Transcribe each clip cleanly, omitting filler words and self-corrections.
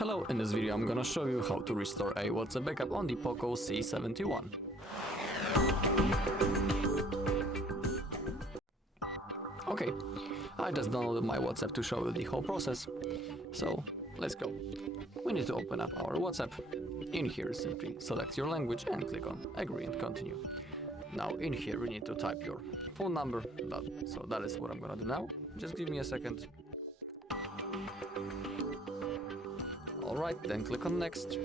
Hello, in this video I'm gonna show you how to restore a WhatsApp backup on the POCO C71. Okay, I just downloaded my WhatsApp to show you the whole process, so let's go. We need to open up our WhatsApp. In here simply select your language and click on agree and continue. Now in here we need to type your phone number, so that is what I'm gonna do now. Just give me a second. Alright, then click on next.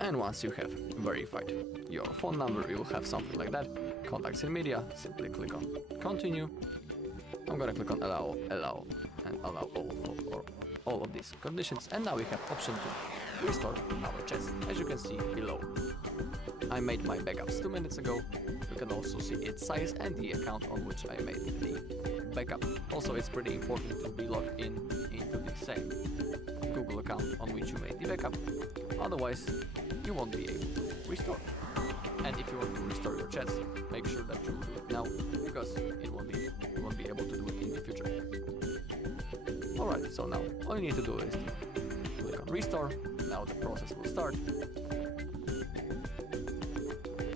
And once you have verified your phone number, you will have something like that. Contacts in media, simply click on continue. I'm gonna click on allow, and allow all of these conditions. And now we have option to restore our chats. As you can see below, I made my backups 2 minutes ago. You can also see its size and the account on which I made the backup. Also, it's pretty important to be logged into the same Google account on which you made the backup. Otherwise, you won't be able to restore. And if you want to restore your chats, make sure that you do it now, because you won't be able to do it in the future. Alright, so now all you need to do is to click on restore. Now the process will start.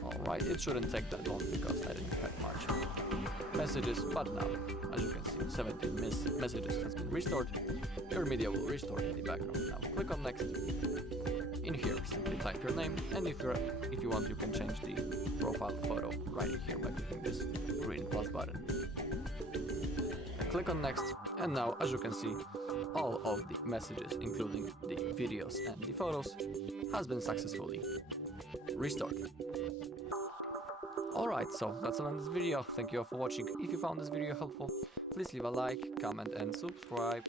Alright, it shouldn't take that long because I didn't have much messages, but now, as you can see, 17 messages has been restored. Your media will restore in the background. Now click on next. In here, simply type your name, and if you want, you can change the profile photo right in here by clicking this green plus button. And click on next, and now, as you can see, all of the messages, including the videos and the photos, has been successfully restored. Alright, so that's all in this video. Thank you all for watching. If you found this video helpful, please leave a like, comment and subscribe.